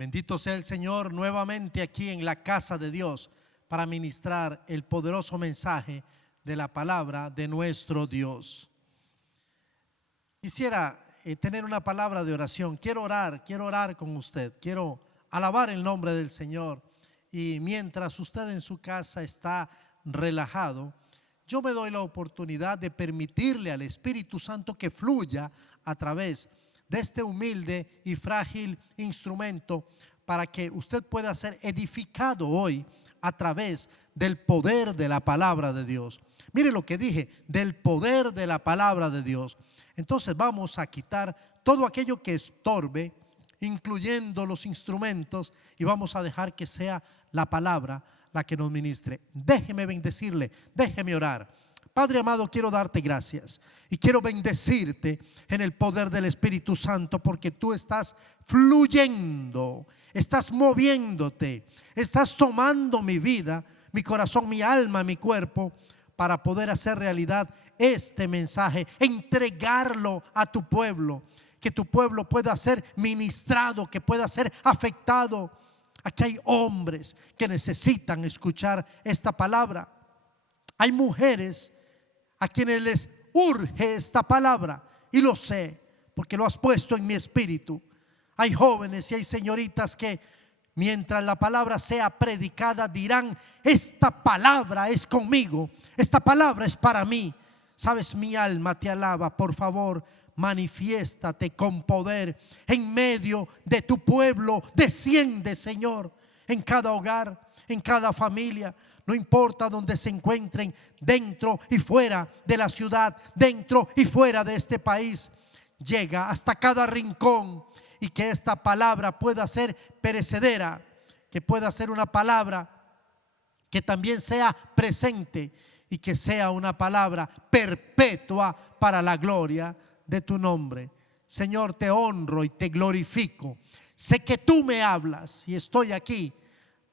Bendito sea el Señor nuevamente aquí en la casa de Dios para ministrar el poderoso mensaje de la palabra de nuestro Dios. Quisiera tener una palabra de oración. Quiero orar con usted. Quiero alabar el nombre del Señor. Y mientras usted en su casa está relajado, yo me doy la oportunidad de permitirle al Espíritu Santo que fluya a través de este humilde y frágil instrumento para que usted pueda ser edificado hoy a través del poder de la palabra de Dios. Mire lo que dije, del poder de la palabra de Dios. Entonces vamos a quitar todo aquello que estorbe, incluyendo los instrumentos, y vamos a dejar que sea la palabra la que nos ministre. Déjeme bendecirle, déjeme orar. Padre amado, quiero darte gracias y quiero bendecirte en el poder del Espíritu Santo, porque tú estás fluyendo, estás moviéndote, estás tomando mi vida, mi corazón, mi alma, mi cuerpo, para poder hacer realidad este mensaje, entregarlo a tu pueblo, que tu pueblo pueda ser ministrado, que pueda ser afectado. Aquí hay hombres que necesitan escuchar esta palabra. Hay mujeres a quienes les urge esta palabra, y lo sé porque lo has puesto en mi espíritu. Hay jóvenes y hay señoritas que mientras la palabra sea predicada dirán: esta palabra es conmigo, esta palabra es para mí. Sabes, mi alma te alaba. Por favor, manifiéstate con poder en medio de tu pueblo. Desciende, Señor, en cada hogar, en cada familia. No importa dónde se encuentren, dentro y fuera de la ciudad, dentro y fuera de este país. Llega hasta cada rincón, y que esta palabra pueda ser perecedera, que pueda ser una palabra que también sea presente, y que sea una palabra perpetua para la gloria de tu nombre. Señor, te honro y te glorifico. Sé que tú me hablas y estoy aquí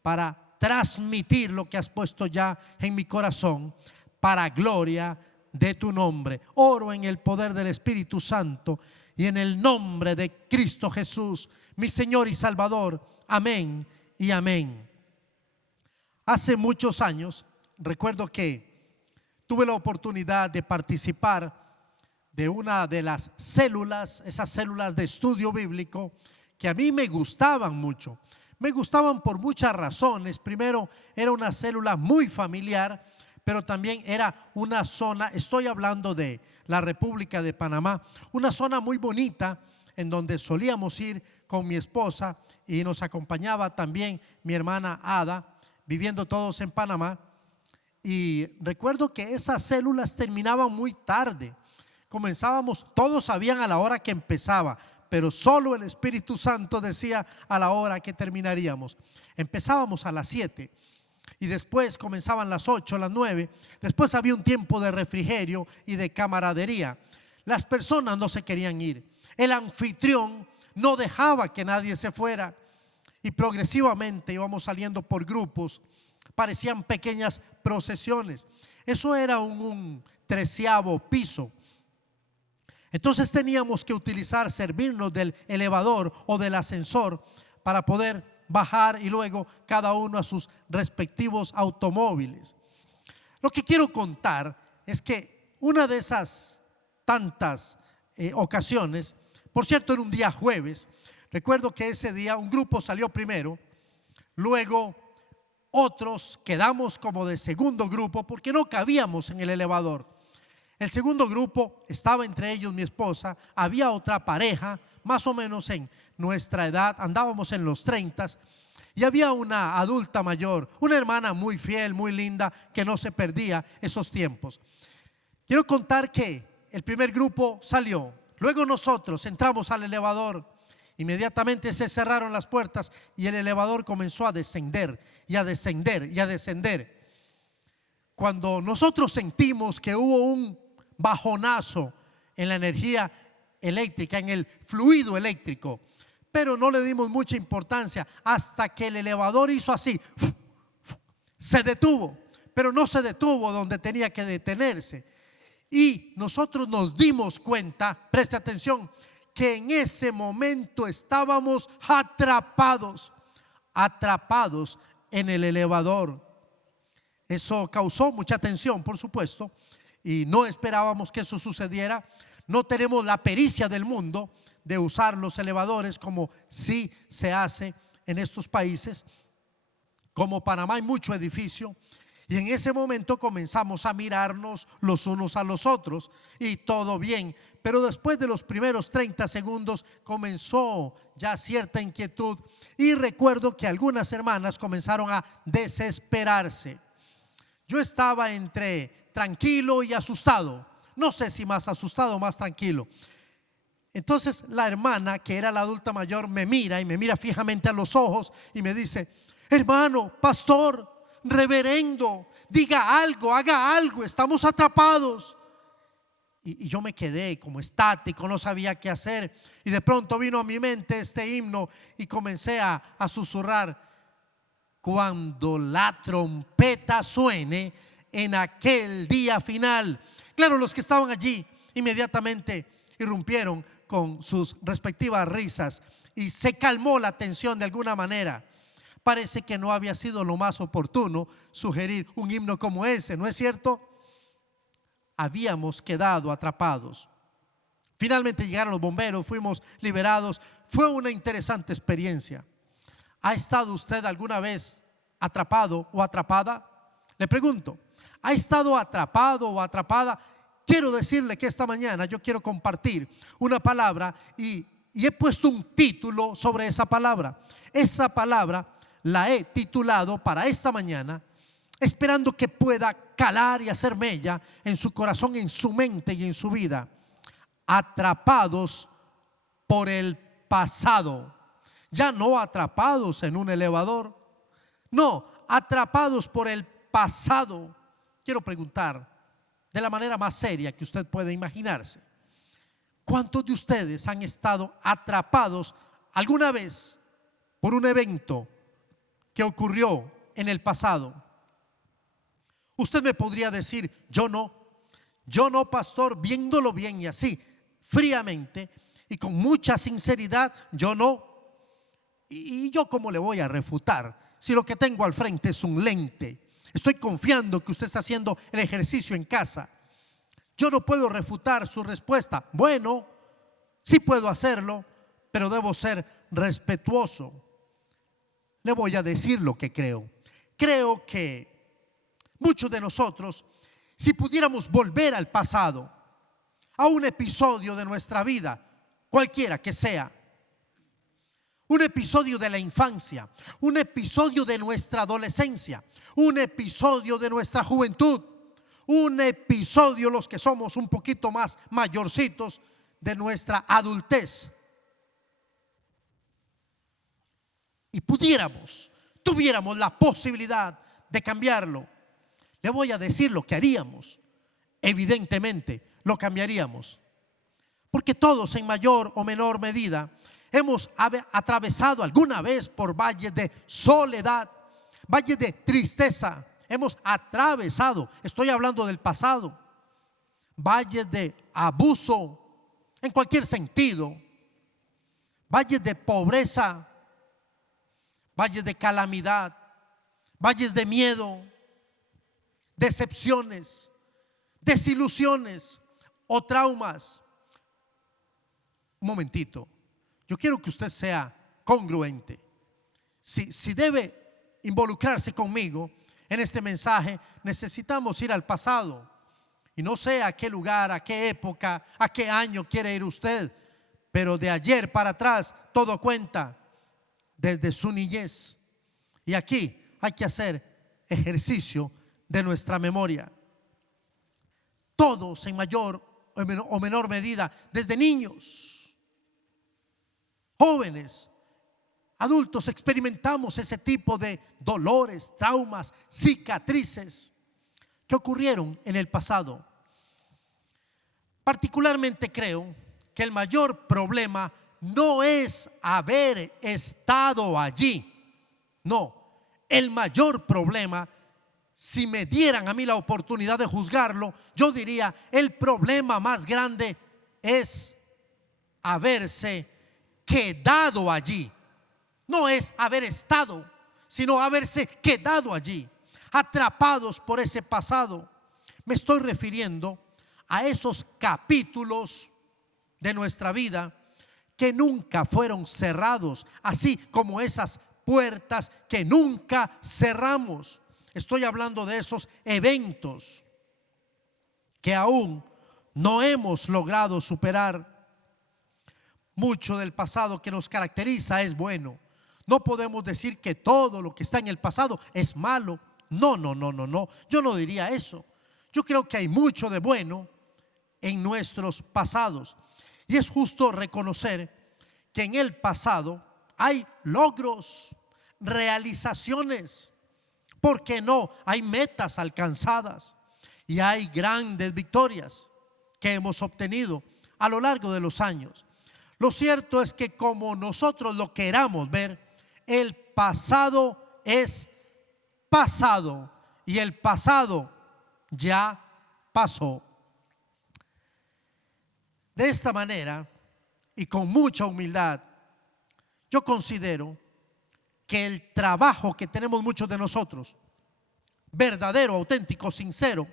para transmitir lo que has puesto ya en mi corazón para gloria de tu nombre. Oro en el poder del Espíritu Santo y en el nombre de Cristo Jesús, mi Señor y Salvador. Amén y amén. Hace muchos años recuerdo que tuve la oportunidad de participar de una de las células, esas células de estudio bíblico que a mí me gustaban mucho. Me gustaban por muchas razones. Primero, era una célula muy familiar, pero también era una zona, estoy hablando de la República de Panamá, una zona muy bonita en donde solíamos ir con mi esposa, y nos acompañaba también mi hermana Ada, viviendo todos en Panamá. Y recuerdo que esas células terminaban muy tarde. Comenzábamos, todos sabían a la hora que empezaba, pero solo el Espíritu Santo decía a la hora que terminaríamos. Empezábamos a las 7 y después comenzaban las 8, las 9. Después había un tiempo de refrigerio y de camaradería. Las personas no se querían ir. El anfitrión no dejaba que nadie se fuera, y progresivamente íbamos saliendo por grupos. Parecían pequeñas procesiones. Eso era un 13º piso. Entonces teníamos que servirnos del elevador o del ascensor para poder bajar, y luego cada uno a sus respectivos automóviles. Lo que quiero contar es que una de esas tantas ocasiones, por cierto, era un día jueves. Recuerdo que ese día un grupo salió primero, luego otros quedamos como de segundo grupo porque no cabíamos en el elevador. El segundo grupo estaba entre ellos mi esposa, había otra pareja más o menos en nuestra edad, andábamos en los 30, y había una adulta mayor, una hermana muy fiel, muy linda, que no se perdía esos tiempos. Quiero contar que el primer grupo salió, luego nosotros entramos al elevador. Inmediatamente se cerraron las puertas y el elevador comenzó a descender y a descender y a descender. Cuando nosotros sentimos que hubo un bajonazo en la energía eléctrica, en el fluido eléctrico, pero no le dimos mucha importancia hasta que el elevador hizo así, se detuvo, pero no se detuvo donde tenía que detenerse. Y nosotros nos dimos cuenta, preste atención, que en ese momento estábamos atrapados en el elevador. Eso causó mucha tensión, por supuesto, y no esperábamos que eso sucediera. No tenemos la pericia del mundo de usar los elevadores como sí se hace en estos países. Como Panamá hay mucho edificio, y en ese momento comenzamos a mirarnos los unos a los otros y todo bien, pero después de los primeros 30 segundos comenzó ya cierta inquietud, y recuerdo que algunas hermanas comenzaron a desesperarse. Yo estaba entre tranquilo y asustado, no sé si más asustado o más tranquilo. Entonces la hermana, que era la adulta mayor, me mira fijamente a los ojos y me dice: hermano, pastor, reverendo, diga algo, haga algo, estamos atrapados. Y yo me quedé como estático, no sabía qué hacer, y de pronto vino a mi mente este himno y comencé a susurrar: cuando la trompeta suene en aquel día final. Claro, los que estaban allí inmediatamente irrumpieron con sus respectivas risas y se calmó la tensión de alguna manera. Parece que no había sido lo más oportuno sugerir un himno como ese, ¿no es cierto? Habíamos quedado atrapados. Finalmente llegaron los bomberos, fuimos liberados. Fue una interesante experiencia. ¿Ha estado usted alguna vez atrapado o atrapada? Le pregunto, ¿ha estado atrapado o atrapada? Quiero decirle que esta mañana yo quiero compartir una palabra y he puesto un título sobre esa palabra. Esa palabra la he titulado para esta mañana, esperando que pueda calar y hacer mella en su corazón, en su mente y en su vida. Atrapados por el pasado. Ya no atrapados en un elevador, no, atrapados por el pasado. Quiero preguntar, de la manera más seria que usted puede imaginarse, ¿cuántos de ustedes han estado atrapados alguna vez por un evento que ocurrió en el pasado? Usted me podría decir: yo no, pastor, viéndolo bien y así, fríamente y con mucha sinceridad, yo no. ¿Y yo cómo le voy a refutar si lo que tengo al frente es un lente? Estoy confiando que usted está haciendo el ejercicio en casa. Yo no puedo refutar su respuesta. Bueno, sí puedo hacerlo, pero debo ser respetuoso. Le voy a decir lo que creo. Creo que muchos de nosotros, si pudiéramos volver al pasado, a un episodio de nuestra vida, cualquiera que sea, un episodio de la infancia, un episodio de nuestra adolescencia, un episodio de nuestra juventud, un episodio, los que somos un poquito más mayorcitos, de nuestra adultez, y tuviéramos la posibilidad de cambiarlo, le voy a decir lo que haríamos. Evidentemente lo cambiaríamos, porque todos en mayor o menor medida hemos atravesado alguna vez por valles de soledad, valles de tristeza. Hemos atravesado, estoy hablando del pasado, valles de abuso en cualquier sentido, valles de pobreza, valles de calamidad, valles de miedo, decepciones, desilusiones o traumas. Un momentito, yo quiero que usted sea congruente. Si debe involucrarse conmigo en este mensaje, necesitamos ir al pasado. Y no sé a qué lugar, a qué época, a qué año quiere ir usted, pero de ayer para atrás todo cuenta, desde su niñez. Y aquí hay que hacer ejercicio de nuestra memoria. Todos en mayor o menor medida, desde niños, jóvenes, adultos, experimentamos ese tipo de dolores, traumas, cicatrices que ocurrieron en el pasado. Particularmente creo que el mayor problema no es haber estado allí. No, el mayor problema, si me dieran a mí la oportunidad de juzgarlo, yo diría: el problema más grande es haberse quedado allí. No es haber estado, sino haberse quedado allí, atrapados por ese pasado. Me estoy refiriendo a esos capítulos de nuestra vida que nunca fueron cerrados, así como esas puertas que nunca cerramos. Estoy hablando de esos eventos que aún no hemos logrado superar. Mucho del pasado que nos caracteriza es bueno. No podemos decir que todo lo que está en el pasado es malo. No. Yo no diría eso. Yo creo que hay mucho de bueno en nuestros pasados. Y es justo reconocer que en el pasado hay logros, realizaciones. ¿Por qué no? Hay metas alcanzadas y hay grandes victorias que hemos obtenido a lo largo de los años. Lo cierto es que como nosotros lo queramos ver, el pasado es pasado y el pasado ya pasó. De esta manera y con mucha humildad, yo considero que el trabajo que tenemos muchos de nosotros, verdadero, auténtico, sincero,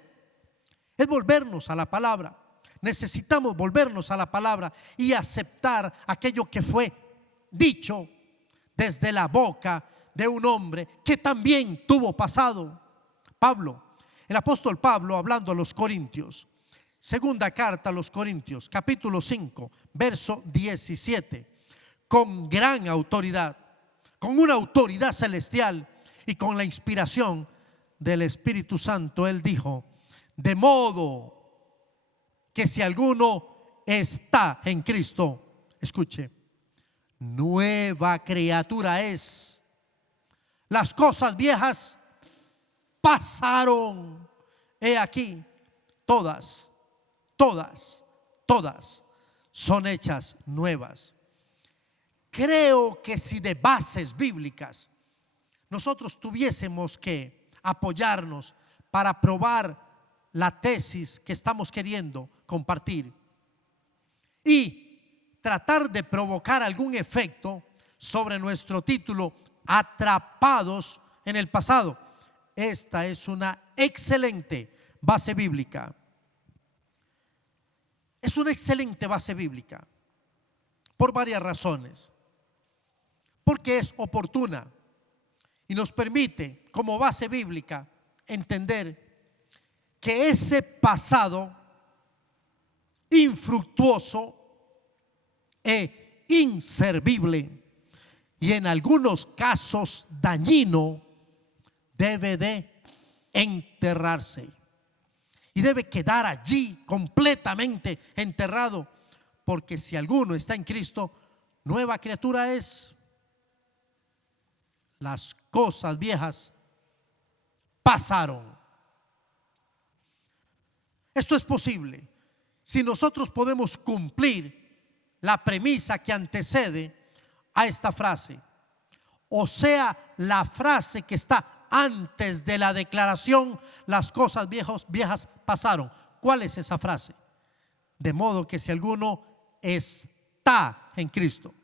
es volvernos a la palabra. Necesitamos volvernos a la palabra y aceptar aquello que fue dicho desde la boca de un hombre que también tuvo pasado. Pablo, el apóstol Pablo, hablando a los Corintios, segunda carta a los Corintios, capítulo 5, verso 17, con gran autoridad, con una autoridad celestial y con la inspiración del Espíritu Santo, él dijo: de modo que si alguno está en Cristo, escuche, nueva criatura es. Las cosas viejas pasaron. He aquí, todas son hechas nuevas. Creo que si de bases bíblicas nosotros tuviésemos que apoyarnos para probar la tesis que estamos queriendo compartir y tratar de provocar algún efecto sobre nuestro título, Atrapados en el pasado, esta es una excelente base bíblica. Es una excelente base bíblica por varias razones. Porque es oportuna y nos permite, como base bíblica, entender que ese pasado infructuoso e inservible y en algunos casos dañino debe de enterrarse y debe quedar allí completamente enterrado, porque si alguno está en Cristo, nueva criatura es. Las cosas viejas pasaron. Esto es posible si nosotros podemos cumplir la premisa que antecede a esta frase, o sea, la frase que está antes de la declaración: las cosas viejas pasaron. ¿Cuál es esa frase? De modo que si alguno está en Cristo.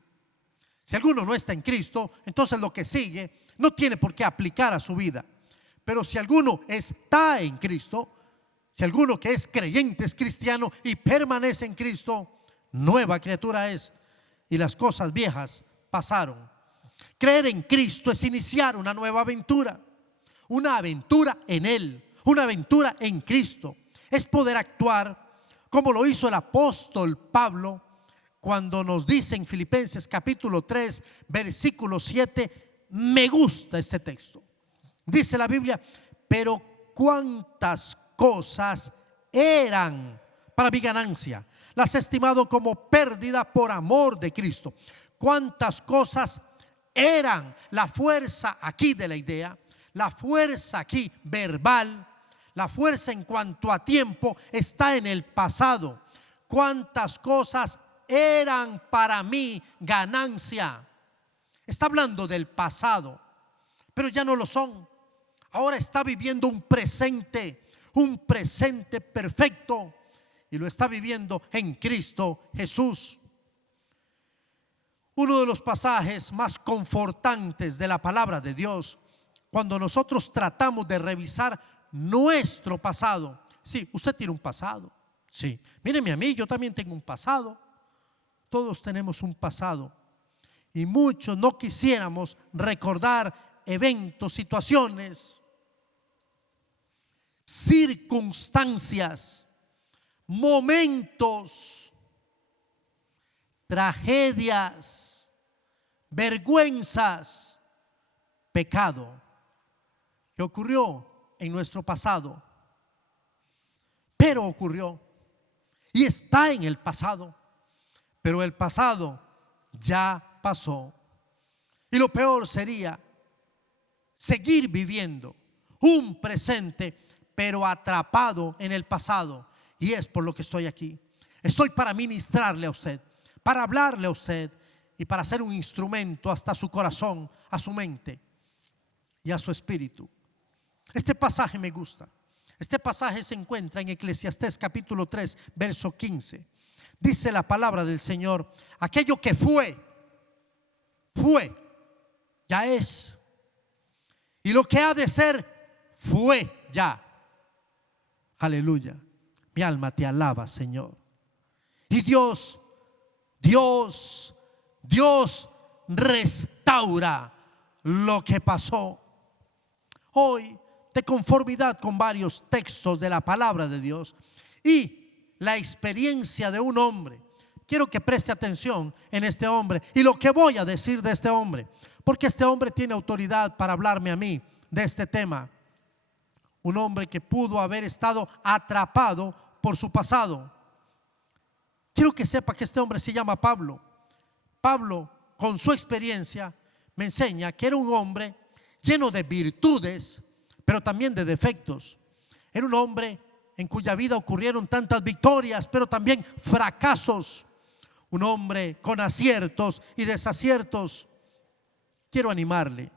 Si alguno no está en Cristo, entonces lo que sigue no tiene por qué aplicar a su vida. Pero si alguno está en Cristo, si alguno que es creyente, es cristiano y permanece en Cristo, nueva criatura es, y las cosas viejas pasaron. Creer en Cristo es iniciar una nueva aventura, una aventura en Él, una aventura en Cristo. Es poder actuar como lo hizo el apóstol Pablo cuando nos dice en Filipenses capítulo 3, versículo 7, me gusta este texto. Dice la Biblia: pero cuántas cosas eran para mi ganancia, las he estimado como pérdida por amor de Cristo. Cuántas cosas eran. La fuerza aquí de la idea, la fuerza aquí verbal, la fuerza en cuanto a tiempo está en el pasado. Cuántas cosas eran para mí ganancia. Está hablando del pasado, pero ya no lo son. Ahora está viviendo un presente perfecto, y lo está viviendo en Cristo Jesús. Uno de los pasajes más confortantes de la palabra de Dios, cuando nosotros tratamos de revisar nuestro pasado. Sí, usted tiene un pasado. Sí, míreme a mí, yo también tengo un pasado. Todos tenemos un pasado. Y muchos no quisiéramos recordar eventos, situaciones, circunstancias, momentos, tragedias, vergüenzas, pecado que ocurrió en nuestro pasado. Pero ocurrió y está en el pasado. Pero el pasado ya pasó. Y lo peor sería seguir viviendo un presente, pero atrapado en el pasado. Y es por lo que estoy aquí. Estoy para ministrarle a usted, para hablarle a usted y para ser un instrumento hasta su corazón, a su mente y a su espíritu. Este pasaje me gusta. Este pasaje se encuentra en Eclesiastés capítulo 3, verso 15. Dice la palabra del Señor: aquello que fue, ya es. Y lo que ha de ser, fue ya. Aleluya. Mi alma te alaba, Señor. Y Dios restaura lo que pasó. Hoy, de conformidad con varios textos de la palabra de Dios y la experiencia de un hombre, quiero que preste atención en este hombre y lo que voy a decir de este hombre, porque este hombre tiene autoridad para hablarme a mí de este tema. Un hombre que pudo haber estado atrapado por su pasado. Quiero que sepa que este hombre se llama Pablo. Pablo, con su experiencia, me enseña que era un hombre lleno de virtudes, pero también de defectos. Era un hombre en cuya vida ocurrieron tantas victorias, pero también fracasos. Un hombre con aciertos y desaciertos. Quiero animarle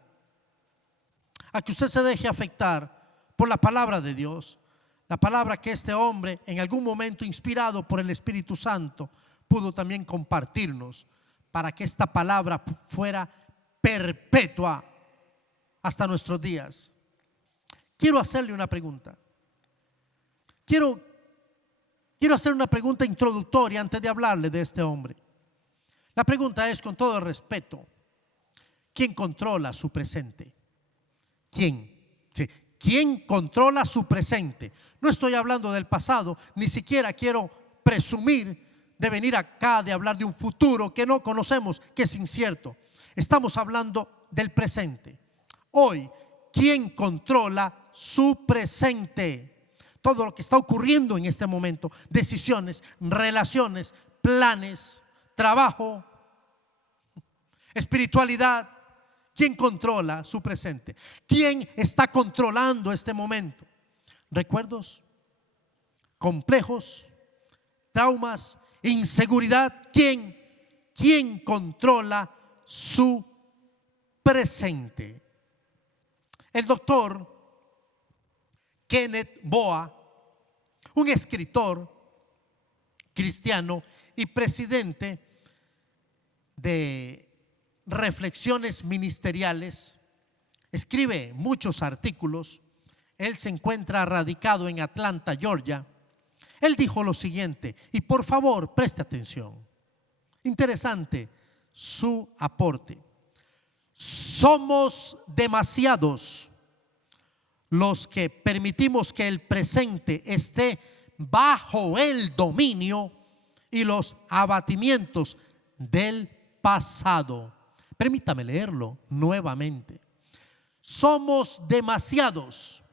a que usted se deje afectar por la palabra de Dios. La palabra que este hombre, en algún momento inspirado por el Espíritu Santo, pudo también compartirnos, para que esta palabra fuera perpetua hasta nuestros días. Quiero hacerle una pregunta. Quiero hacer una pregunta introductoria antes de hablarle de este hombre. La pregunta es, con todo el respeto: ¿quién controla su presente? ¿Quién? Sí. ¿Quién controla su presente? No estoy hablando del pasado, ni siquiera quiero presumir de venir acá de hablar de un futuro que no conocemos, que es incierto. Estamos hablando del presente. Hoy, ¿quién controla su presente? Todo lo que está ocurriendo en este momento: decisiones, relaciones, planes, trabajo, espiritualidad. ¿Quién controla su presente? ¿Quién está controlando este momento? ¿Recuerdos? ¿Complejos? ¿Traumas? ¿Inseguridad? ¿Quién controla su presente? El doctor Kenneth Boa, un escritor cristiano y presidente de Reflexiones Ministeriales, escribe muchos artículos. Él se encuentra radicado en Atlanta, Georgia. Él dijo lo siguiente, y por favor preste atención. Interesante su aporte. Somos demasiados los que permitimos que el presente esté bajo el dominio y los abatimientos del pasado. Permítame leerlo nuevamente. Somos demasiados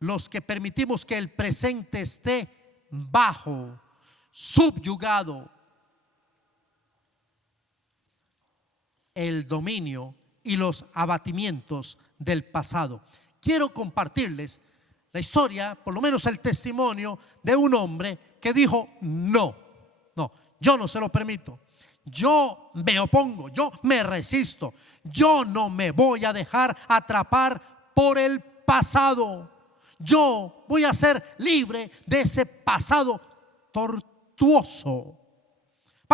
los que permitimos que el presente esté bajo, subyugado, el dominio y los abatimientos del pasado. Quiero compartirles la historia, por lo menos el testimonio de un hombre que dijo: no, yo no se lo permito. Yo me opongo, yo me resisto, yo no me voy a dejar atrapar por el pasado. Yo voy a ser libre de ese pasado tortuoso.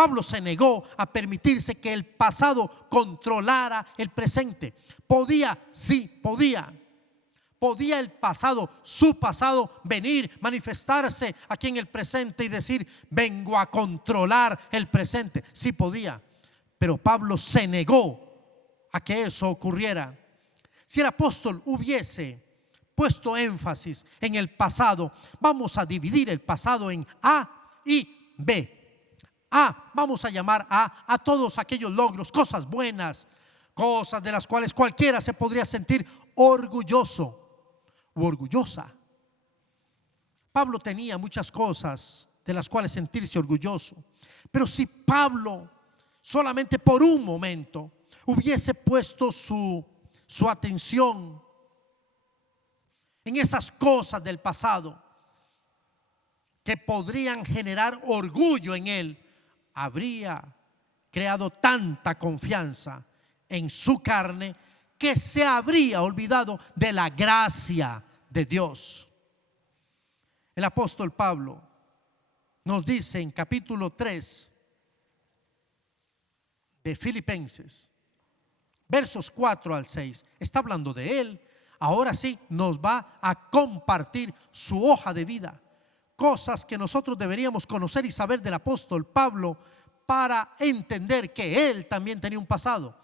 Pablo se negó a permitirse que el pasado controlara el presente. Podía, sí, podía. Podía el pasado, su pasado, venir, manifestarse aquí en el presente y decir: vengo a controlar el presente. Sí podía, pero Pablo se negó a que eso ocurriera. Si el apóstol hubiese puesto énfasis en el pasado, vamos a dividir el pasado en A y B. A, vamos a llamar a todos aquellos logros, cosas buenas, cosas de las cuales cualquiera se podría sentir orgulloso u orgullosa. Pablo tenía muchas cosas de las cuales sentirse orgulloso, pero si Pablo solamente por un momento hubiese puesto su atención en esas cosas del pasado que podrían generar orgullo en él, habría creado tanta confianza en su carne que se habría olvidado de la gracia de Dios. El apóstol Pablo nos dice en capítulo 3 de Filipenses, versos 4 al 6, está hablando de él. Ahora sí nos va a compartir su hoja de vida, cosas que nosotros deberíamos conocer y saber del apóstol Pablo para entender que él también tenía un pasado.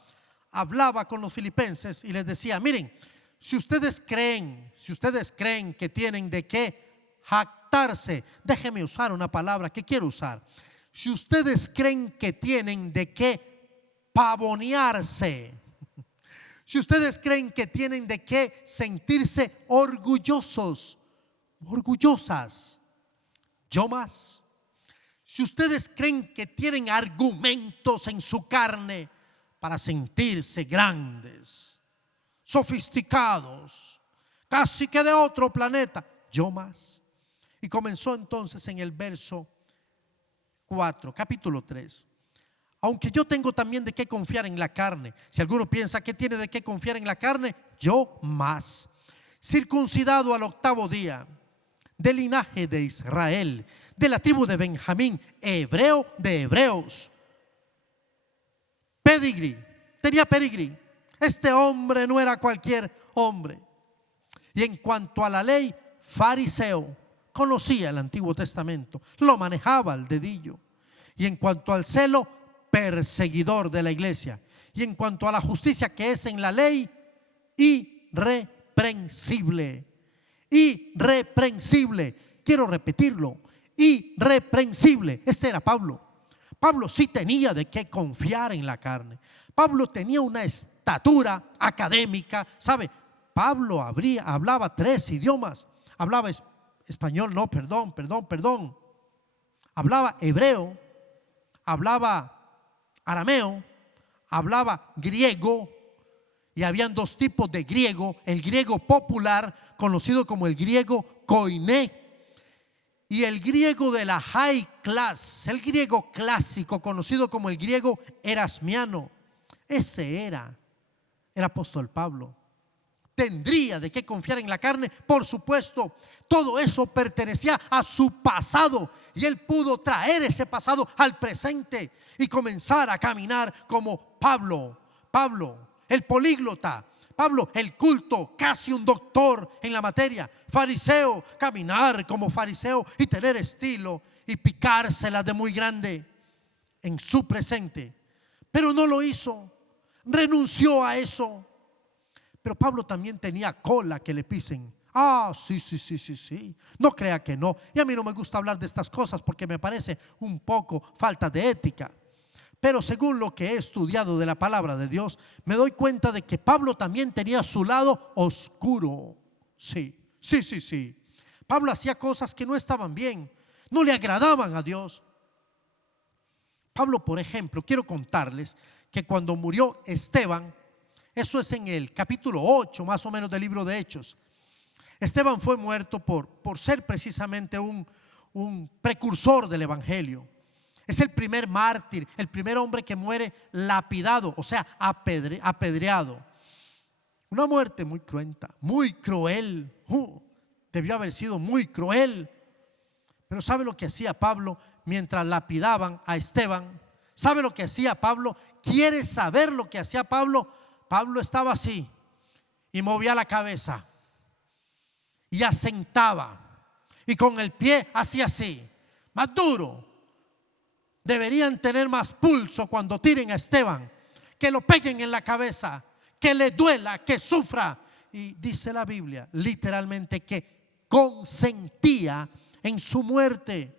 Hablaba con los filipenses y les decía: miren, si ustedes creen que tienen de qué jactarse, déjenme usar una palabra que quiero usar. Si ustedes creen que tienen de qué pavonearse, si ustedes creen que tienen de qué sentirse orgullosos, orgullosas, yo más. Si ustedes creen que tienen argumentos en su carne para sentirse grandes, sofisticados, casi que de otro planeta, yo más. Y comenzó entonces en el verso 4, capítulo 3. Aunque yo tengo también de qué confiar en la carne. Si alguno piensa que tiene de qué confiar en la carne, yo más. Circuncidado al 8º día, del linaje de Israel, de la tribu de Benjamín, hebreo de hebreos. Pedigrí, tenía pedigrí. Este hombre no era cualquier hombre. Y en cuanto a la ley, fariseo, conocía el Antiguo Testamento, lo manejaba al dedillo. Y en cuanto al celo, perseguidor de la iglesia. Y en cuanto a la justicia que es en la ley, irreprensible. Irreprensible. Quiero repetirlo: irreprensible. Este era Pablo. Pablo sí tenía de qué confiar en la carne. Pablo tenía una estatura académica. ¿Sabe? Pablo hablaba 3 idiomas. Hablaba español, no, perdón. Hablaba hebreo, hablaba arameo, hablaba griego. Y habían 2 tipos de griego: el griego popular, conocido como el griego koiné, y el griego de la high class, el griego clásico, conocido como el griego erasmiano. Ese era el apóstol Pablo. Tendría de qué confiar en la carne, por supuesto. Todo eso pertenecía a su pasado y él pudo traer ese pasado al presente y comenzar a caminar como Pablo, el políglota, Pablo, el culto, casi un doctor en la materia, fariseo, caminar como fariseo y tener estilo y picárselas de muy grande en su presente. Pero no lo hizo, renunció a eso. Pero Pablo también tenía cola que le pisen. Sí. No crea que no. Y a mí no me gusta hablar de estas cosas porque me parece un poco falta de ética. Pero según lo que he estudiado de la palabra de Dios, me doy cuenta de que Pablo también tenía su lado oscuro. Sí. Pablo hacía cosas que no estaban bien, no le agradaban a Dios. Pablo, por ejemplo, quiero contarles que cuando murió Esteban, eso es en el capítulo 8 más o menos del libro de Hechos. Esteban fue muerto por ser precisamente un precursor del evangelio. Es el primer mártir, el primer hombre que muere lapidado, o sea, apedreado. Una muerte muy cruenta, muy cruel. Debió haber sido muy cruel. Pero ¿sabe lo que hacía Pablo mientras lapidaban a Esteban? ¿Sabe lo que hacía Pablo? ¿Quiere saber lo que hacía Pablo? Pablo estaba así y movía la cabeza y asentaba y con el pie hacía así, más duro. Deberían tener más pulso cuando tiren a Esteban, que lo peguen en la cabeza, que le duela, que sufra. Y dice la Biblia literalmente que consentía en su muerte.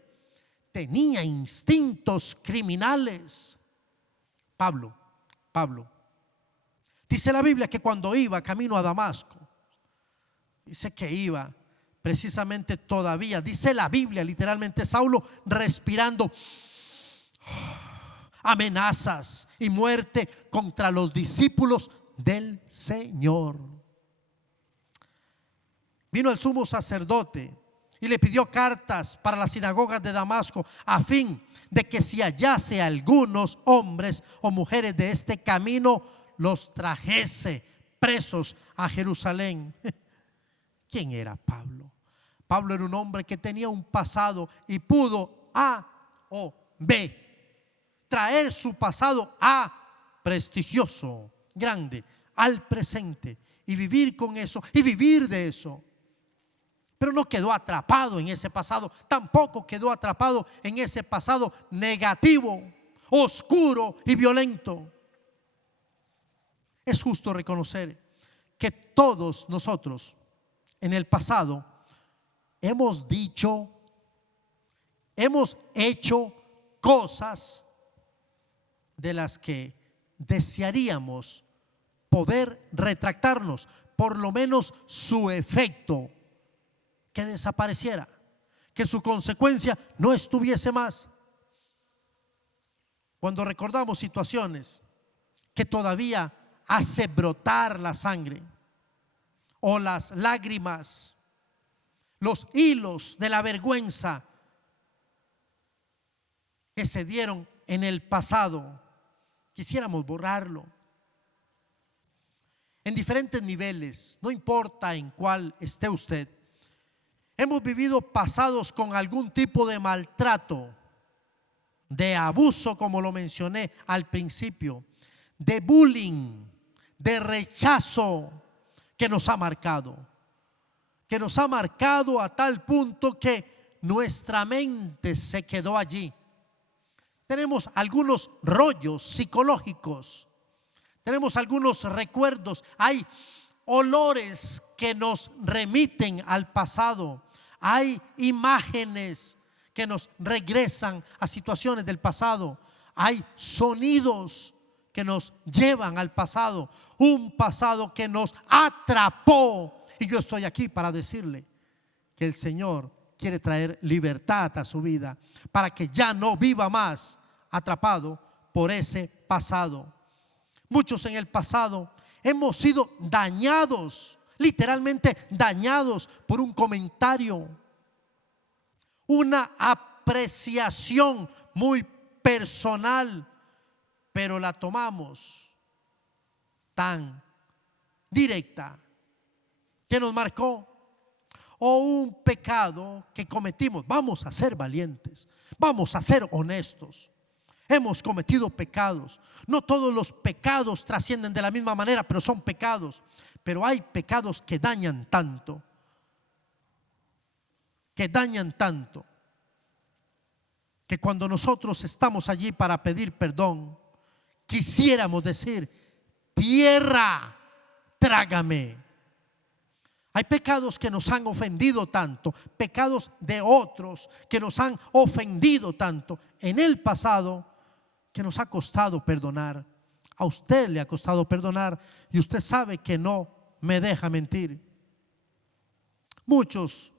Tenía instintos criminales. Pablo. Dice la Biblia que cuando iba camino a Damasco, dice que iba precisamente todavía, dice la Biblia literalmente, Saulo respirando amenazas y muerte contra los discípulos del Señor. Vino el sumo sacerdote y le pidió cartas para las sinagogas de Damasco a fin de que si hallase algunos hombres o mujeres de este camino, los trajese presos a Jerusalén. ¿Quién era Pablo? Pablo era un hombre que tenía un pasado y pudo A o B traer su pasado A, prestigioso, grande, al presente y vivir con eso y vivir de eso. Pero no quedó atrapado en ese pasado, tampoco quedó atrapado en ese pasado negativo, oscuro y violento. Es justo reconocer que todos nosotros en el pasado hemos dicho, hemos hecho cosas de las que desearíamos poder retractarnos, por lo menos su efecto que desapareciera, que su consecuencia no estuviese más. Cuando recordamos situaciones que todavía hace brotar la sangre o las lágrimas, los hilos de la vergüenza que se dieron en el pasado, quisiéramos borrarlo. En diferentes niveles, no importa en cuál esté usted, hemos vivido pasados con algún tipo de maltrato, de abuso, como lo mencioné al principio, de bullying, de rechazo que nos ha marcado a tal punto que nuestra mente se quedó allí. Tenemos algunos rollos psicológicos, tenemos algunos recuerdos, hay olores que nos remiten al pasado, hay imágenes que nos regresan a situaciones del pasado, hay sonidos que nos llevan al pasado, un pasado que nos atrapó. Y yo estoy aquí para decirle que el Señor quiere traer libertad a su vida para que ya no viva más atrapado por ese pasado. Muchos en el pasado hemos sido dañados, literalmente dañados por un comentario, una apreciación muy personal, pero la tomamos tan directa que nos marcó, o un pecado que cometimos. Vamos a ser valientes, vamos a ser honestos. Hemos cometido pecados. No todos los pecados trascienden de la misma manera, pero son pecados. Pero hay pecados que dañan tanto, que cuando nosotros estamos allí para pedir perdón, quisiéramos decir: tierra, trágame. Hay pecados que nos han ofendido tanto, pecados de otros que nos han ofendido tanto en el pasado, que nos ha costado perdonar. A usted le ha costado perdonar y usted sabe que no me deja mentir. Muchos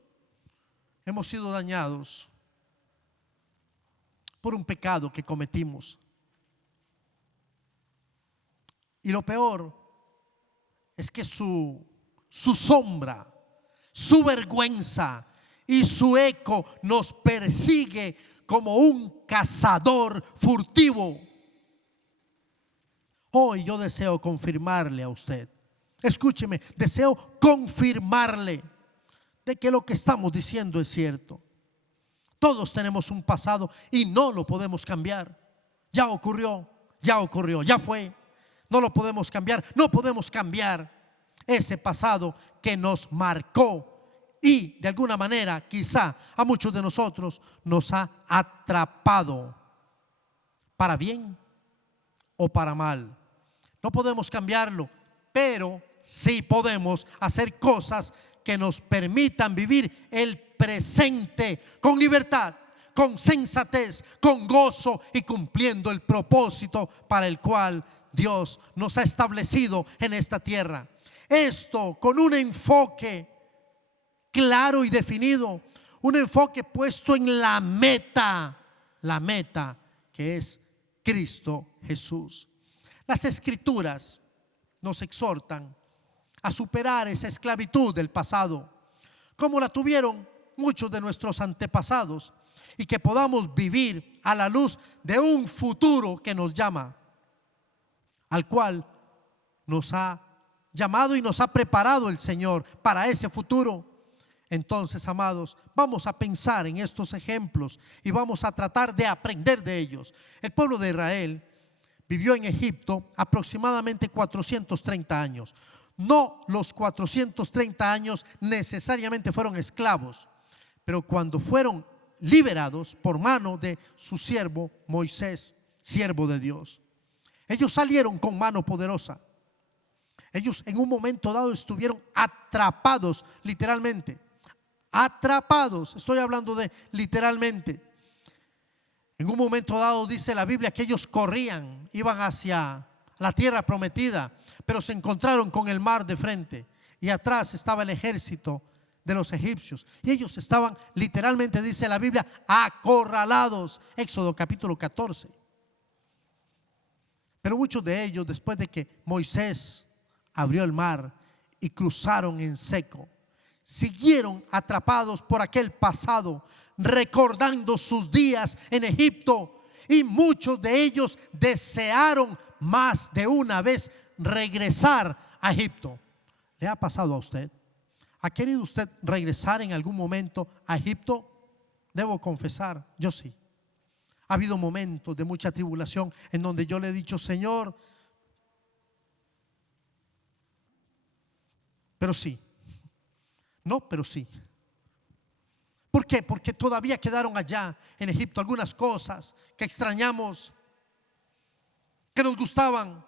hemos sido dañados por un pecado que cometimos. Y lo peor es que su sombra, su vergüenza y su eco nos persigue como un cazador furtivo. Hoy yo deseo confirmarle a usted, escúcheme, deseo confirmarle de que lo que estamos diciendo es cierto. Todos tenemos un pasado y no lo podemos cambiar. Ya ocurrió, ya fue. No lo podemos cambiar, no podemos cambiar ese pasado que nos marcó y de alguna manera quizá a muchos de nosotros nos ha atrapado, para bien o para mal. No podemos cambiarlo, pero sí podemos hacer cosas que nos permitan vivir el presente con libertad, con sensatez, con gozo y cumpliendo el propósito para el cual Dios nos ha establecido en esta tierra. Esto con un enfoque claro y definido, un enfoque puesto en la meta que es Cristo Jesús. Las Escrituras nos exhortan a superar esa esclavitud del pasado, como la tuvieron muchos de nuestros antepasados, y que podamos vivir a la luz de un futuro que nos llama, al cual nos ha llamado y nos ha preparado el Señor para ese futuro. Entonces, amados, vamos a pensar en estos ejemplos y vamos a tratar de aprender de ellos. El pueblo de Israel vivió en Egipto aproximadamente 430 años. No, los 430 años necesariamente fueron esclavos, pero cuando fueron liberados por mano de su siervo Moisés, siervo de Dios, ellos salieron con mano poderosa. Ellos en un momento dado estuvieron atrapados, literalmente. Atrapados, estoy hablando de literalmente. En un momento dado dice la Biblia que ellos corrían, iban hacia la tierra prometida, pero se encontraron con el mar de frente y atrás estaba el ejército de los egipcios y ellos estaban literalmente, dice la Biblia, acorralados. Éxodo capítulo 14. Pero muchos de ellos, después de que Moisés abrió el mar y cruzaron en seco, siguieron atrapados por aquel pasado, recordando sus días en Egipto, y muchos de ellos desearon más de una vez regresar a Egipto. ¿Le ha pasado a usted? ¿Ha querido usted regresar en algún momento a Egipto? Debo confesar, yo sí. Ha habido momentos de mucha tribulación en donde yo le he dicho: Señor, pero sí. No, pero sí. ¿Por qué? Porque todavía quedaron allá en Egipto algunas cosas que extrañamos, que nos gustaban,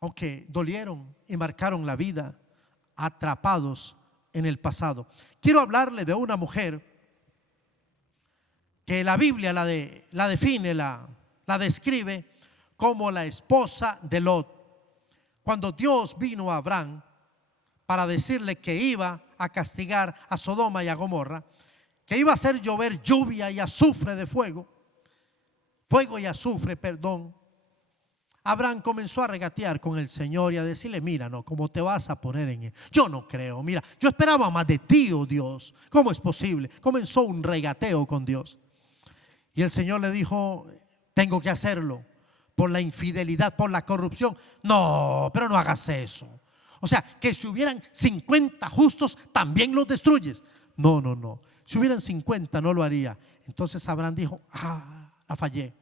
aunque dolieron y marcaron la vida, atrapados en el pasado. Quiero hablarle de una mujer que la Biblia la define, la describe como la esposa de Lot. Cuando Dios vino a Abraham para decirle que iba a castigar a Sodoma y a Gomorra, que iba a hacer llover lluvia y azufre de fuego y azufre, Abraham comenzó a regatear con el Señor y a decirle: mira, no, ¿cómo te vas a poner en él? Yo no creo, mira, yo esperaba más de ti, oh Dios, ¿cómo es posible? Comenzó un regateo con Dios. Y el Señor le dijo: tengo que hacerlo por la infidelidad, por la corrupción. No, pero no hagas eso. O sea, que si hubieran 50 justos, también los destruyes. No, no, no. Si hubieran 50, no lo haría. Entonces Abraham dijo: la fallé.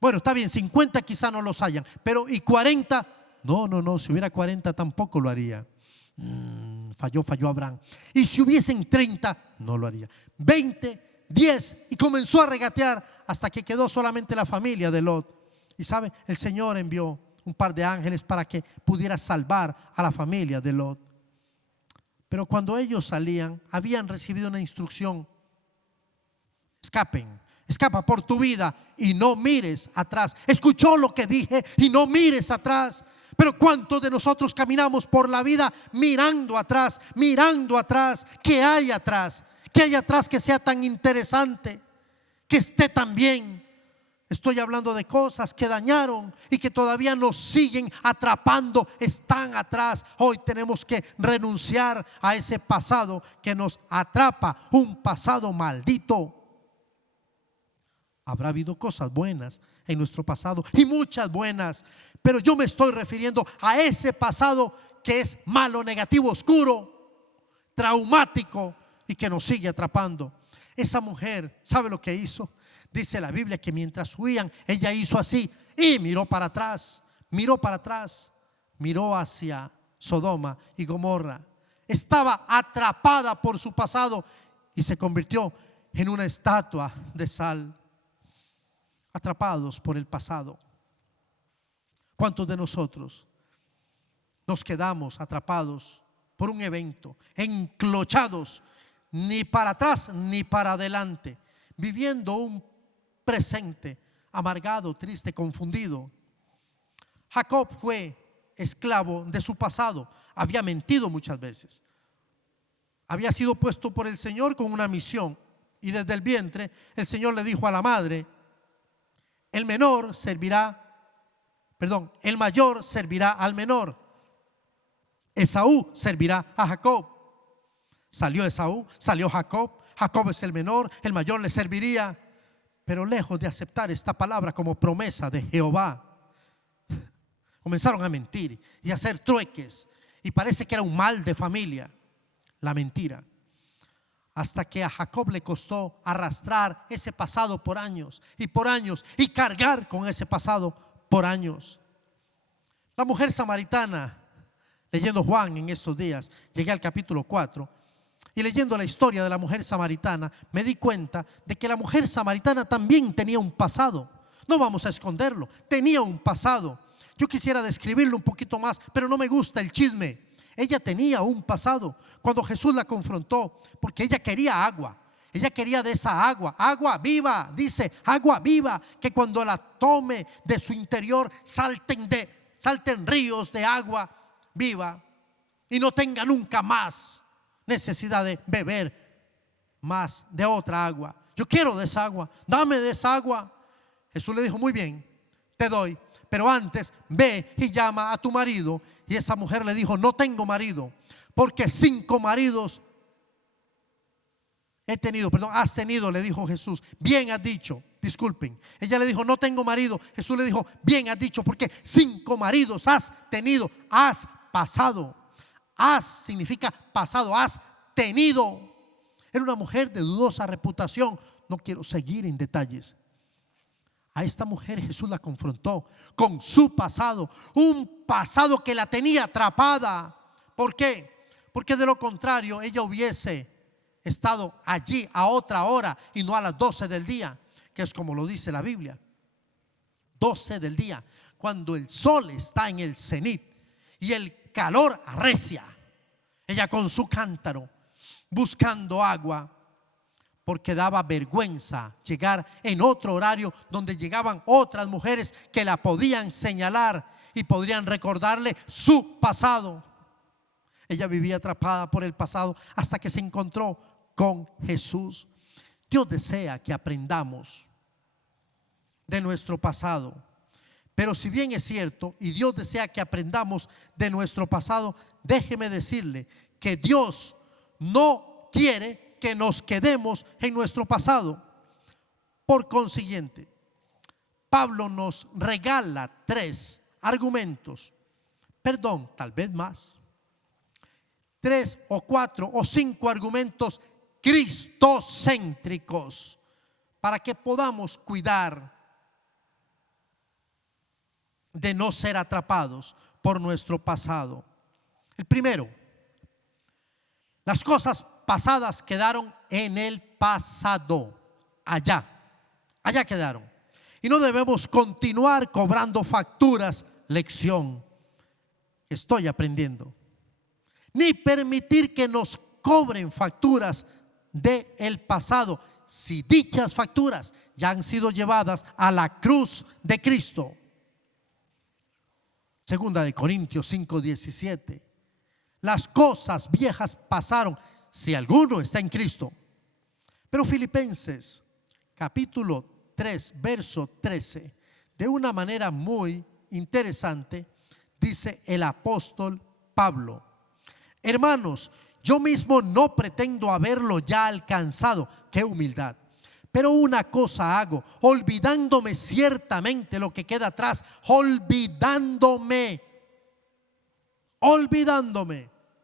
Bueno, está bien, 50 quizá no los hayan, pero ¿y 40? No, no, no, si hubiera 40 tampoco lo haría. Falló Abraham. Y si hubiesen 30, no lo haría. 20, 10, y comenzó a regatear hasta que quedó solamente la familia de Lot. Y sabe, el Señor envió un par de ángeles para que pudiera salvar a la familia de Lot. Pero cuando ellos salían, habían recibido una instrucción: escapa por tu vida y no mires atrás. Escuchó lo que dije y no mires atrás. Pero ¿cuántos de nosotros caminamos por la vida mirando atrás? ¿Qué hay atrás? ¿Qué hay atrás que sea tan interesante, que esté tan bien? Estoy hablando de cosas que dañaron y que todavía nos siguen atrapando, están atrás. Hoy tenemos que renunciar a ese pasado que nos atrapa, un pasado maldito. Habrá habido cosas buenas en nuestro pasado y muchas buenas, pero yo me estoy refiriendo a ese pasado que es malo, negativo, oscuro, traumático y que nos sigue atrapando. Esa mujer, ¿sabe lo que hizo? Dice la Biblia que mientras huían, ella hizo así: y miró para atrás, miró hacia Sodoma y Gomorra. Estaba atrapada por su pasado y se convirtió en una estatua de sal. Atrapados por el pasado. ¿Cuántos de nosotros nos quedamos atrapados por un evento, enclochados, ni para atrás ni para adelante, viviendo un presente amargado, triste, confundido? Jacob fue esclavo de su pasado. Había mentido muchas veces. Había sido puesto por el Señor con una misión, y desde el vientre el Señor le dijo a la madre: el mayor servirá al menor. Esaú servirá a Jacob. Salió Esaú, salió Jacob. Jacob es el menor, el mayor le serviría. Pero lejos de aceptar esta palabra como promesa de Jehová, comenzaron a mentir y a hacer trueques, y parece que era un mal de familia, la mentira. Hasta que a Jacob le costó arrastrar ese pasado por años y cargar con ese pasado por años. La mujer samaritana, leyendo Juan en estos días, llegué al capítulo 4 y leyendo la historia de la mujer samaritana, me di cuenta de que la mujer samaritana también tenía un pasado. No vamos a esconderlo, tenía un pasado. Yo quisiera describirlo un poquito más, pero no me gusta el chisme. Ella tenía un pasado. Cuando Jesús la confrontó, porque ella quería agua, ella quería de esa agua, agua viva, dice, agua viva, que cuando la tome de su interior salten ríos de agua viva y no tenga nunca más necesidad de beber más de otra agua. Yo quiero de esa agua, dame de esa agua. Jesús le dijo: muy bien, te doy, pero antes ve y llama a tu marido. Y esa mujer le dijo: no tengo marido, porque 5 maridos has tenido, le dijo Jesús. Bien has dicho, disculpen. Ella le dijo: no tengo marido. Jesús le dijo: bien has dicho, porque 5 maridos has tenido, has pasado. Has significa pasado, has tenido. Era una mujer de dudosa reputación. No quiero seguir en detalles. A esta mujer Jesús la confrontó con su pasado, un pasado que la tenía atrapada. ¿Por qué? Porque de lo contrario ella hubiese estado allí a otra hora y no a las 12 del día, que es como lo dice la Biblia. 12 del día, cuando el sol está en el cenit y el calor arrecia. Ella con su cántaro buscando agua, porque daba vergüenza llegar en otro horario donde llegaban otras mujeres que la podían señalar y podrían recordarle su pasado. Ella vivía atrapada por el pasado hasta que se encontró con Jesús. Dios desea que aprendamos de nuestro pasado, pero si bien es cierto y Dios desea que aprendamos de nuestro pasado, déjeme decirle que Dios no quiere que nos quedemos en nuestro pasado. Por consiguiente, Pablo nos regala 3 argumentos, tal vez más, 3 o 4 o 5 argumentos cristocéntricos para que podamos cuidar de no ser atrapados por nuestro pasado. El primero: las cosas pasadas quedaron en el pasado. Allá quedaron. Y no debemos continuar cobrando facturas. Lección que estoy aprendiendo. Ni permitir que nos cobren facturas del pasado, si dichas facturas ya han sido llevadas a la cruz de Cristo. Segunda de Corintios 5:17. Las cosas viejas pasaron, si alguno está en Cristo. Pero Filipenses capítulo 3 verso 13, de una manera muy interesante, dice el apóstol Pablo: hermanos, yo mismo no pretendo haberlo ya alcanzado. ¡Qué humildad! Pero una cosa hago, olvidándome ciertamente lo que queda atrás, olvidándome,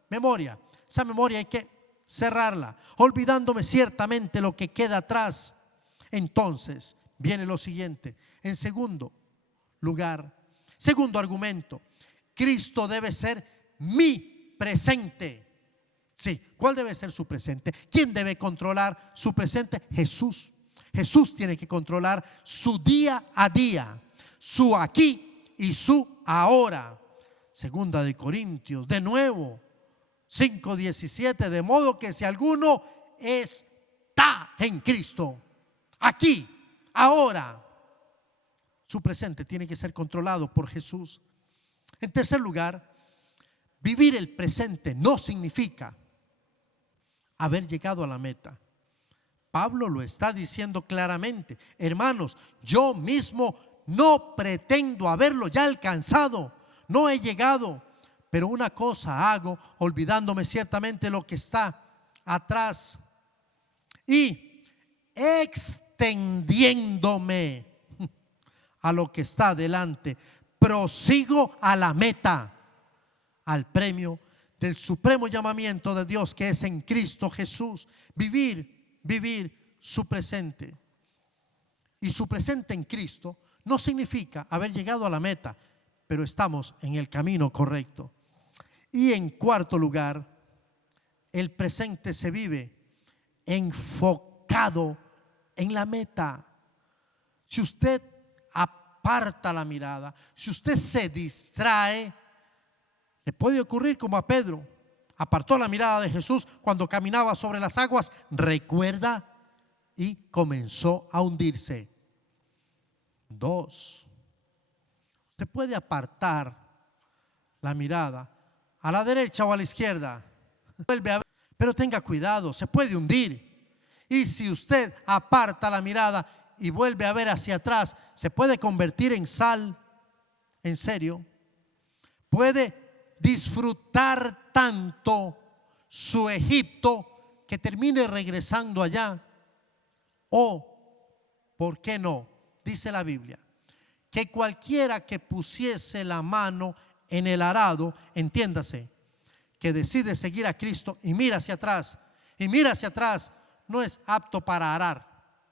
memoria. Esa memoria hay que cerrarla. Olvidándome ciertamente lo que queda atrás. Entonces viene lo siguiente. En segundo lugar. Segundo argumento, Cristo debe ser mi presente. Sí, ¿cuál debe ser su presente? ¿Quién debe controlar su presente? Jesús. Jesús tiene que controlar su día a día, su aquí y su ahora. Segunda de Corintios, de nuevo, 5:17, de modo que si alguno está en Cristo, aquí, ahora, su presente tiene que ser controlado por Jesús. En tercer lugar, vivir el presente no significa haber llegado a la meta. Pablo lo está diciendo claramente. Hermanos, yo mismo no pretendo haberlo ya alcanzado, no he llegado, pero una cosa hago, olvidándome ciertamente lo que está atrás y extendiéndome a lo que está delante, prosigo a la meta, al premio del supremo llamamiento de Dios que es en Cristo Jesús. Vivir su presente. Y su presente en Cristo no significa haber llegado a la meta, pero estamos en el camino correcto. Y en cuarto lugar, el presente se vive enfocado en la meta. Si usted aparta la mirada, si usted se distrae, le puede ocurrir como a Pedro. Apartó la mirada de Jesús cuando caminaba sobre las aguas, recuerda, y comenzó a hundirse. 2. Usted puede apartar la mirada a la derecha o a la izquierda, vuelve a ver, pero tenga cuidado, se puede hundir. Y si usted aparta la mirada y vuelve a ver hacia atrás, se puede convertir en sal. En serio, puede disfrutar tanto su Egipto que termine regresando allá. O, ¿por qué no? Dice la Biblia que cualquiera que pusiese la mano en el arado, entiéndase, que decide seguir a Cristo y mira hacia atrás, no es apto para arar.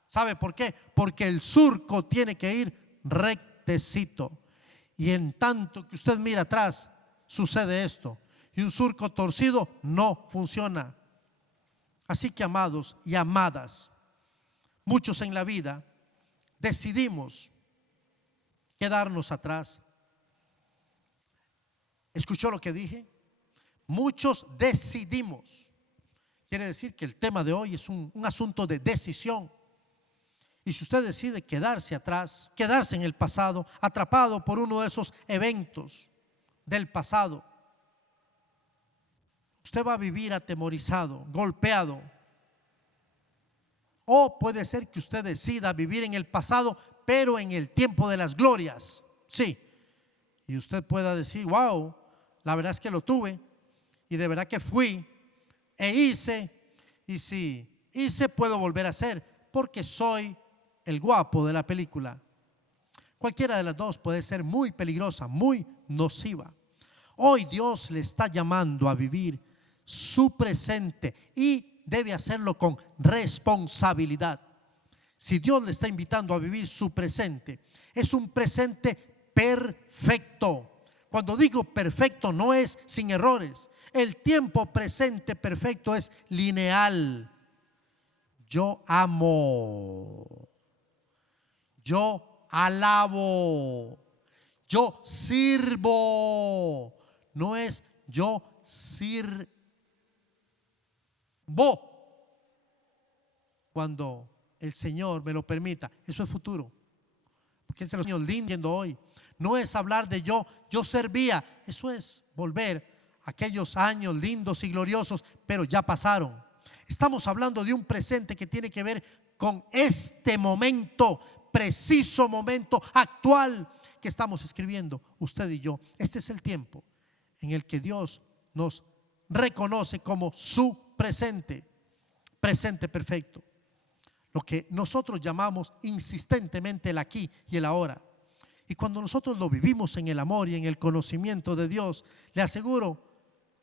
¿Sabe por qué? Porque el surco tiene que ir rectecito. Y en tanto que usted mira atrás, sucede esto. Y un surco torcido no funciona. Así que, amados y amadas, muchos en la vida decidimos quedarnos atrás. ¿Escuchó lo que dije? Muchos decidimos. Quiere decir que el tema de hoy es un asunto de decisión. Y si usted decide quedarse atrás, quedarse en el pasado, atrapado por uno de esos eventos del pasado, usted va a vivir atemorizado, golpeado. O puede ser que usted decida vivir en el pasado, pero en el tiempo de las glorias. Sí. Y usted pueda decir, wow, la verdad es que lo tuve y de verdad que fui e hice. Y si hice, puedo volver a hacer porque soy el guapo de la película. Cualquiera de las dos puede ser muy peligrosa, muy nociva. Hoy Dios le está llamando a vivir su presente y debe hacerlo con responsabilidad. Si Dios le está invitando a vivir su presente, es un presente perfecto. Cuando digo perfecto, no es sin errores. El tiempo presente perfecto es lineal. Yo amo, yo alabo, yo sirvo. No es yo sirvo. Cuando el Señor me lo permita, eso es futuro. Porque es el Señor lindo hoy. No es hablar de yo servía. Eso es volver a aquellos años lindos y gloriosos, pero ya pasaron. Estamos hablando de un presente que tiene que ver con este momento, preciso momento actual que estamos escribiendo usted y yo. Este es el tiempo en el que Dios nos reconoce como su presente perfecto. Lo que nosotros llamamos insistentemente el aquí y el ahora. Y cuando nosotros lo vivimos en el amor y en el conocimiento de Dios, le aseguro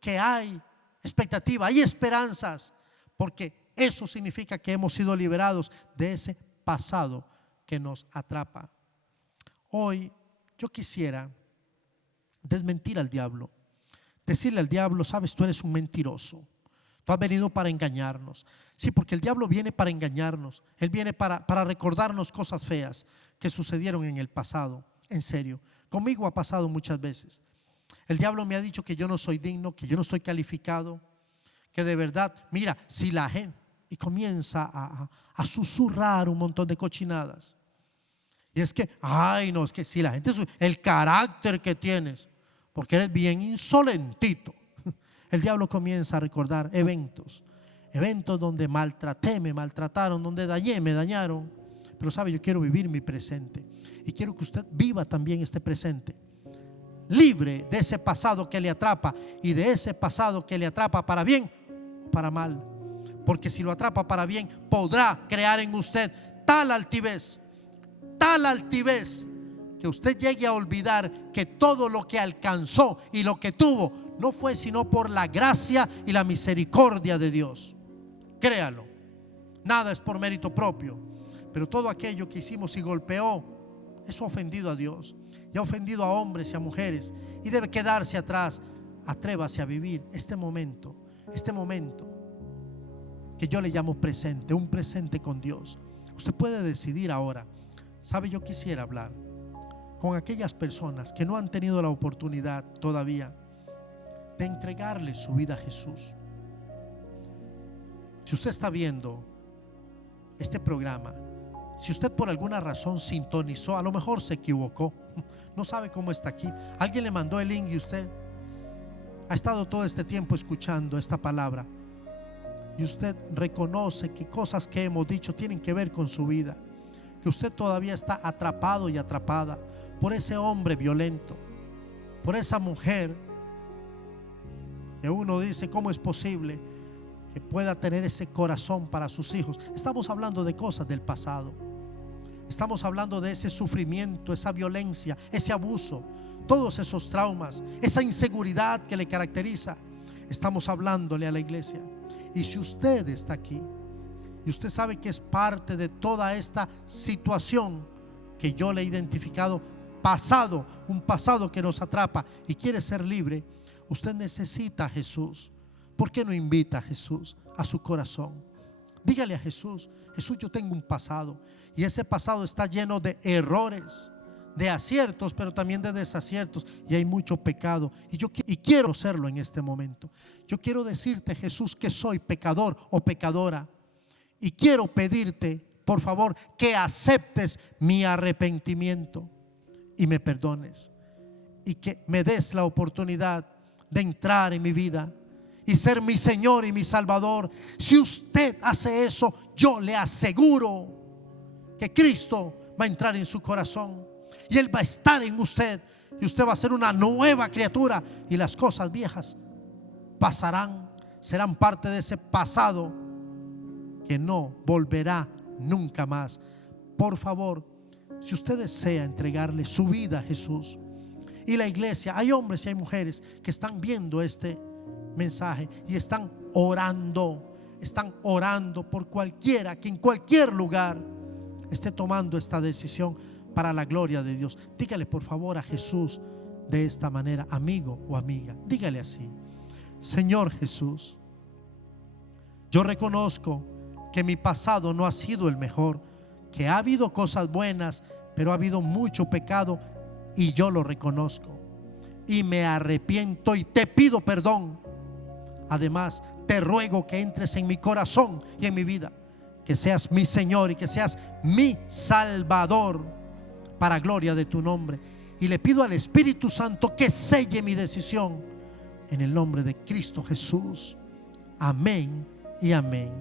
que hay expectativa, hay esperanzas, porque eso significa que hemos sido liberados de ese pasado que nos atrapa. Hoy yo quisiera desmentir al diablo, decirle al diablo: sabes, tú eres un mentiroso, tú has venido para engañarnos. Sí, porque el diablo viene para engañarnos. Él viene para recordarnos cosas feas que sucedieron en el pasado. En serio, conmigo ha pasado muchas veces. El diablo me ha dicho que yo no soy digno, que yo no estoy calificado, que de verdad, mira, si la gente, y comienza a susurrar un montón de cochinadas. Y es que, ay no, es que si la gente, el carácter que tienes, porque eres bien insolentito. El diablo comienza a recordar eventos donde maltraté, me maltrataron, donde dañé, me dañaron. Pero sabe, yo quiero vivir mi presente y quiero que usted viva también este presente, libre de ese pasado que le atrapa, y de ese pasado que le atrapa para bien o para mal. Porque si lo atrapa para bien, podrá crear en usted tal altivez, que usted llegue a olvidar que todo lo que alcanzó y lo que tuvo no fue sino por la gracia y la misericordia de Dios. Créalo, nada es por mérito propio, pero todo aquello que hicimos y golpeó, eso ha ofendido a Dios y ha ofendido a hombres y a mujeres, y debe quedarse atrás. Atrévase a vivir este momento que yo le llamo presente, un presente con Dios. Usted puede decidir ahora. Sabe, yo quisiera hablar con aquellas personas que no han tenido la oportunidad todavía de entregarle su vida a Jesús. Si usted está viendo este programa, si usted por alguna razón sintonizó, a lo mejor se equivocó, no sabe cómo está aquí, alguien le mandó el link y usted ha estado todo este tiempo escuchando esta palabra, y usted reconoce que cosas que hemos dicho tienen que ver con su vida, que usted todavía está atrapado y atrapada por ese hombre violento, por esa mujer que uno dice: ¿cómo es posible que pueda tener ese corazón para sus hijos? Estamos hablando de cosas del pasado. Estamos hablando de ese sufrimiento, esa violencia, ese abuso, todos esos traumas, esa inseguridad que le caracteriza. Estamos hablándole a la iglesia. Y si usted está aquí y usted sabe que es parte de toda esta situación que yo le he identificado, pasado, un pasado que nos atrapa, y quiere ser libre, usted necesita a Jesús. ¿Por qué no invita a Jesús a su corazón? Dígale a Jesús: Jesús, yo tengo un pasado, y ese pasado está lleno de errores, de aciertos, pero también de desaciertos, y hay mucho pecado, y quiero hacerlo en este momento. Yo quiero decirte, Jesús, que soy pecador o pecadora, y quiero pedirte, por favor, que aceptes mi arrepentimiento y me perdones, y que me des la oportunidad de entrar en mi vida y ser mi Señor y mi Salvador. Si usted hace eso, yo le aseguro que Cristo va a entrar en su corazón y Él va a estar en usted, y usted va a ser una nueva criatura, y las cosas viejas pasarán, serán parte de ese pasado que no volverá nunca más. Por favor, si usted desea entregarle su vida a Jesús, y la iglesia, hay hombres y hay mujeres que están viendo este mensaje y están orando por cualquiera que en cualquier lugar esté tomando esta decisión para la gloria de Dios. Dígale por favor a Jesús de esta manera, amigo o amiga, dígale así: Señor Jesús, yo reconozco que mi pasado no ha sido el mejor, que ha habido cosas buenas, pero ha habido mucho pecado, y yo lo reconozco y me arrepiento y te pido perdón. Además, te ruego que entres en mi corazón y en mi vida, que seas mi Señor y que seas mi Salvador, para gloria de tu nombre. Y le pido al Espíritu Santo que selle mi decisión en el nombre de Cristo Jesús. Amén y amén.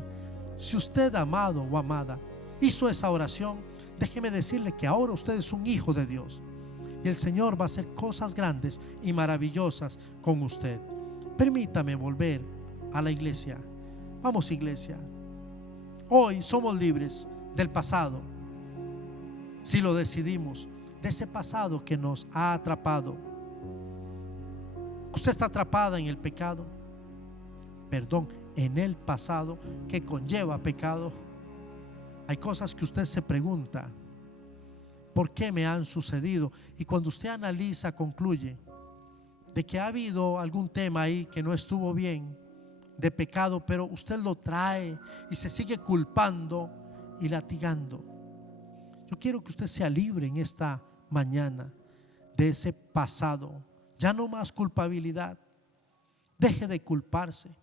Si usted, amado o amada, hizo esa oración, déjeme decirle que ahora usted es un hijo de Dios, y el Señor va a hacer cosas grandes y maravillosas con usted. Permítame volver a la iglesia. Vamos, iglesia. Hoy somos libres del pasado, si lo decidimos, de ese pasado que nos ha atrapado. Usted está atrapada en el pecado, en el pasado que conlleva pecado. Hay cosas que usted se pregunta: por qué me han sucedido. Y cuando usted analiza, concluye de que ha habido algún tema ahí que no estuvo bien, de pecado, pero usted lo trae y se sigue culpando y latigando. Yo quiero que usted sea libre en esta mañana de ese pasado. Ya no más culpabilidad. Deje de culparse.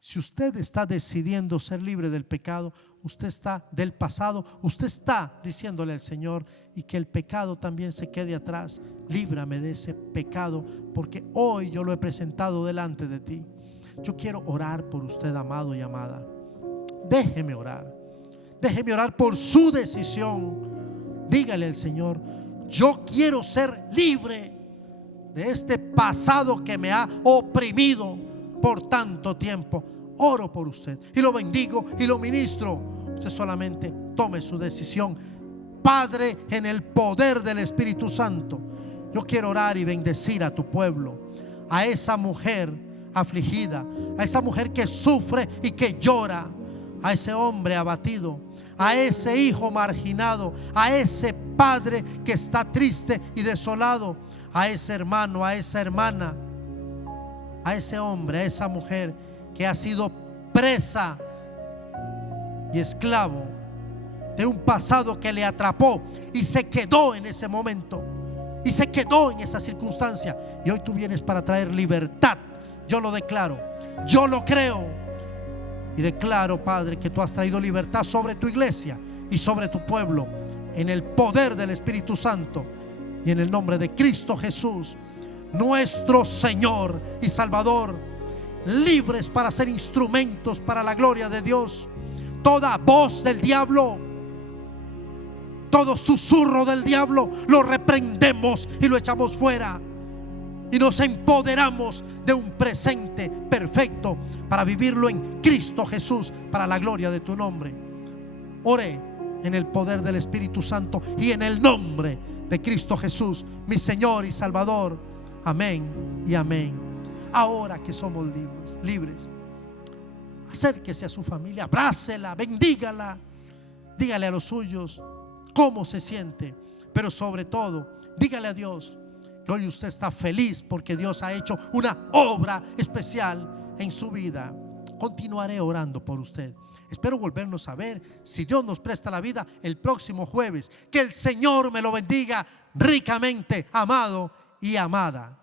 Si usted está decidiendo ser libre del pecado, usted está del pasado, usted está diciéndole al Señor, y que el pecado también se quede atrás. Líbrame de ese pecado, porque hoy yo lo he presentado delante de ti. Yo quiero orar por usted, amado y amada. Déjeme orar. Déjeme orar por su decisión. Dígale al Señor: yo quiero ser libre de este pasado que me ha oprimido por tanto tiempo. Oro por usted y lo bendigo y lo ministro. Usted solamente tome su decisión. Padre, en el poder del Espíritu Santo, yo quiero orar y bendecir a tu pueblo, a esa mujer afligida, a esa mujer que sufre y que llora, a ese hombre abatido, a ese hijo marginado, a ese padre que está triste y desolado, a ese hermano, a esa hermana, a ese hombre, a esa mujer que ha sido presa y esclavo de un pasado que le atrapó y se quedó en ese momento y se quedó en esa circunstancia. Y hoy tú vienes para traer libertad. Yo lo declaro, yo lo creo y declaro, Padre, que tú has traído libertad sobre tu iglesia y sobre tu pueblo, en el poder del Espíritu Santo y en el nombre de Cristo Jesús, nuestro Señor y Salvador. Libres para ser instrumentos para la gloria de Dios. Toda voz del diablo, todo susurro del diablo, lo reprendemos y lo echamos fuera, y nos empoderamos de un presente perfecto para vivirlo en Cristo Jesús, para la gloria de tu nombre. Oré en el poder del Espíritu Santo y en el nombre de Cristo Jesús, mi Señor y Salvador. Amén y amén. Ahora que somos libres, acérquese a su familia, abrácela, bendígala, dígale a los suyos cómo se siente, pero sobre todo dígale a Dios que hoy usted está feliz porque Dios ha hecho una obra especial en su vida. Continuaré orando por usted. Espero volvernos a ver, si Dios nos presta la vida, el próximo jueves. Que el Señor me lo bendiga ricamente, amado y amada.